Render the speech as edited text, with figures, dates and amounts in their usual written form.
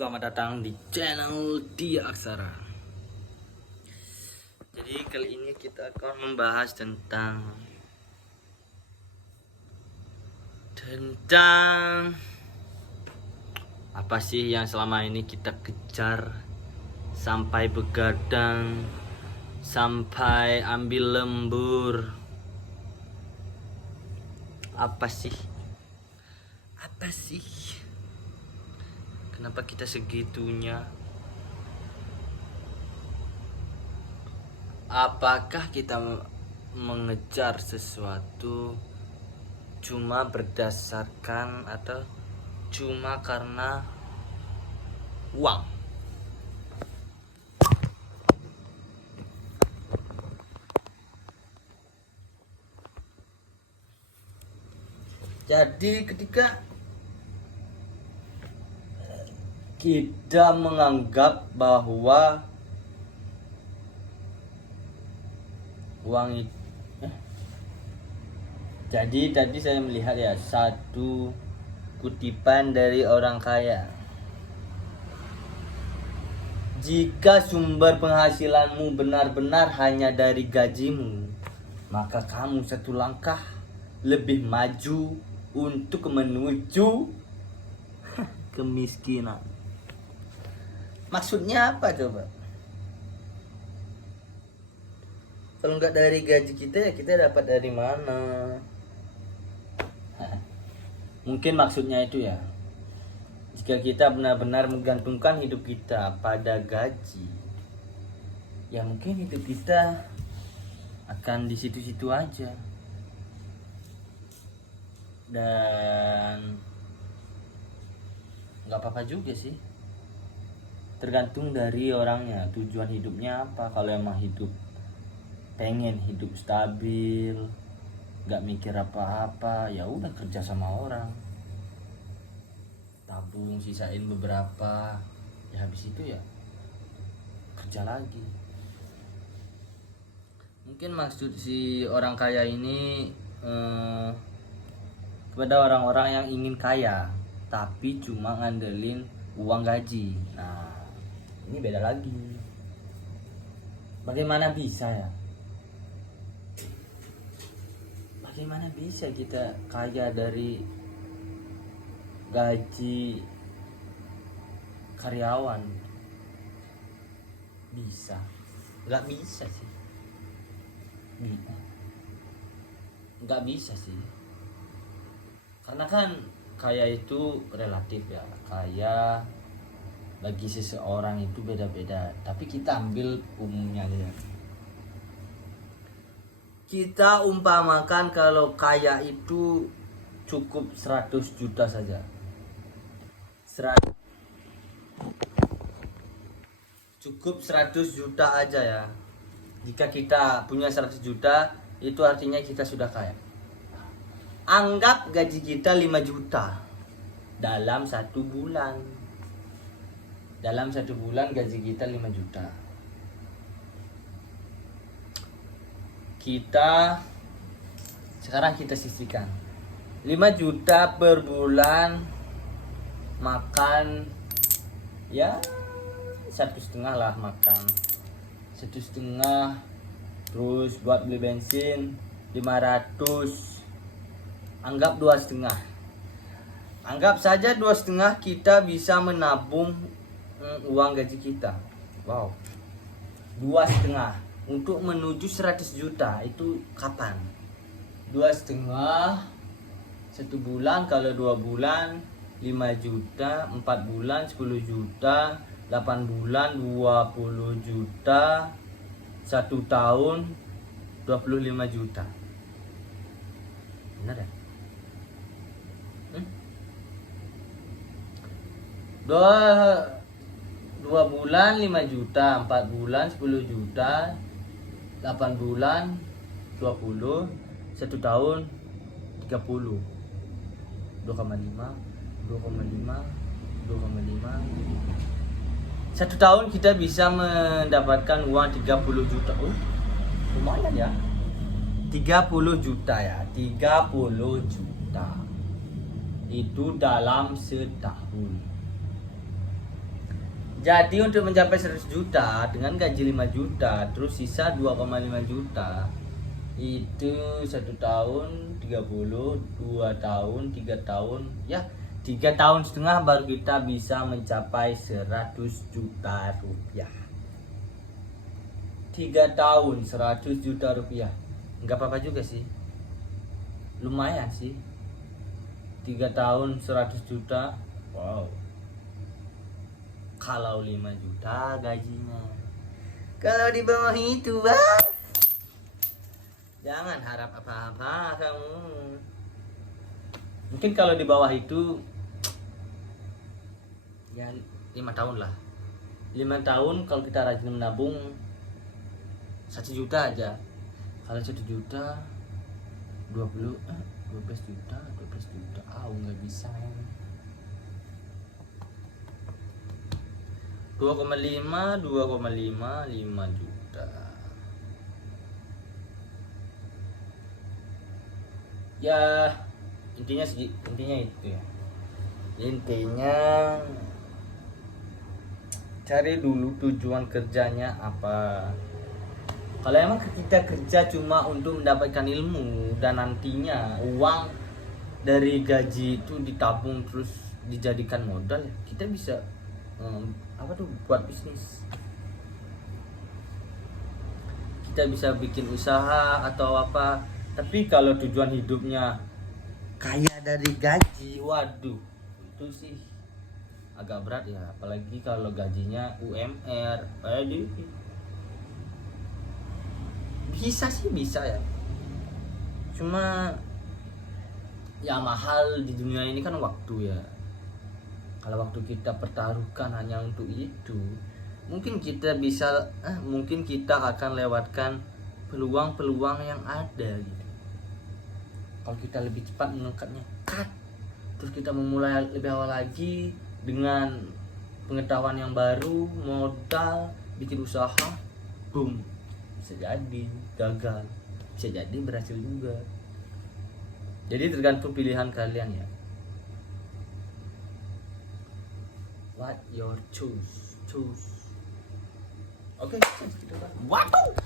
Selamat datang di channel Dia Aksara. Jadi kali ini kita akan membahas tentang apa sih yang selama ini kita kejar sampai begadang, sampai ambil lembur. Apa sih? Kenapa kita segitunya? Apakah kita mengejar sesuatu cuma berdasarkan atau cuma karena uang? Jadi ketika kita menganggap bahwa uang itu jadi tadi saya melihat ya satu kutipan dari orang kaya. Jika sumber penghasilanmu benar-benar hanya dari gajimu, maka kamu satu langkah lebih maju untuk menuju kemiskinan. Maksudnya apa coba? Kalau nggak dari gaji kita ya kita dapat dari mana? Mungkin maksudnya itu ya. Jika kita benar-benar menggantungkan hidup kita pada gaji, ya mungkin hidup kita akan di situ-situ aja. Dan nggak apa-apa juga sih. Tergantung dari orangnya, tujuan hidupnya apa. Kalau emang pengen hidup stabil, nggak mikir apa-apa, ya udah kerja sama orang, tabung sisain beberapa, ya habis itu ya kerja lagi. Mungkin maksud si orang kaya ini kepada orang-orang yang ingin kaya tapi cuma ngandelin uang gaji. Nah, ini beda lagi. Bagaimana bisa ya? Bagaimana bisa kita kaya dari gaji karyawan? Bisa? Nggak bisa sih. Nggak bisa sih. Karena kan kaya itu relatif ya. Kaya bagi seseorang itu beda-beda, tapi kita ambil umumnya aja. Kita umpamakan kalau kaya itu cukup 100 juta saja. Cukup 100 juta aja ya. Jika kita punya 100 juta, itu artinya kita sudah kaya. Anggap gaji kita 5 juta dalam 1 bulan. Dalam 1 bulan gaji kita 5 juta. Sekarang kita sisihkan 5 juta per bulan, makan ya 1,5 lah, makan 1,5, terus buat beli bensin 500, anggap 2,5. Anggap saja 2,5 kita bisa menabung uang gaji kita. Wow, 2,5 untuk menuju 100 juta itu kapan? 2,5 1 bulan, kalau 2 bulan 5 juta, 4 bulan 10 juta, 8 bulan 20 juta, 1 tahun 25 juta. Benar ya? 2 bulan 5 juta, 4 bulan 10 juta, 8 bulan 20, 1 tahun 30. 2,5 1 tahun kita bisa mendapatkan uang 30 juta. Lumayan ya. 30 juta ya, 30 juta. Itu dalam setahun. Jadi untuk mencapai 100 juta dengan gaji 5 juta terus sisa 2,5 juta, itu 1 tahun 30, 2 tahun, 3 tahun, ya 3 tahun setengah baru kita bisa mencapai 100 juta rupiah. 3 tahun 100 juta rupiah, nggak apa-apa juga sih, lumayan sih. 3 tahun 100 juta, wow. Kalau 5 juta gajinya, kalau di bawah itu bang, jangan harap apa-apa kamu. Mungkin kalau di bawah itu ya 5 tahun lah. 5 tahun kalau kita rajin menabung 1 juta aja. Kalau 1 juta 12 juta, 12 juta. Nggak bisa. 2,5 5 juta. Ya intinya itu ya. Intinya cari dulu tujuan kerjanya apa. Kalau emang kita kerja cuma untuk mendapatkan ilmu dan nantinya uang dari gaji itu ditabung terus dijadikan modal, kita bisa buat bisnis. Kita bisa bikin usaha atau apa. Tapi kalau tujuan hidupnya kaya dari gaji, waduh, itu sih agak berat ya. Apalagi kalau gajinya UMR. Bisa sih, bisa ya. Cuma ya mahal di dunia ini kan waktu ya. Kalau waktu kita pertaruhkan hanya untuk itu, mungkin kita akan lewatkan peluang-peluang yang ada gitu. Kalau kita lebih cepat menangkapnya, terus kita memulai lebih awal lagi dengan pengetahuan yang baru, modal, bikin usaha, boom, bisa jadi gagal, bisa jadi berhasil juga. Jadi tergantung pilihan kalian ya. What your choose. Oke. Waduh.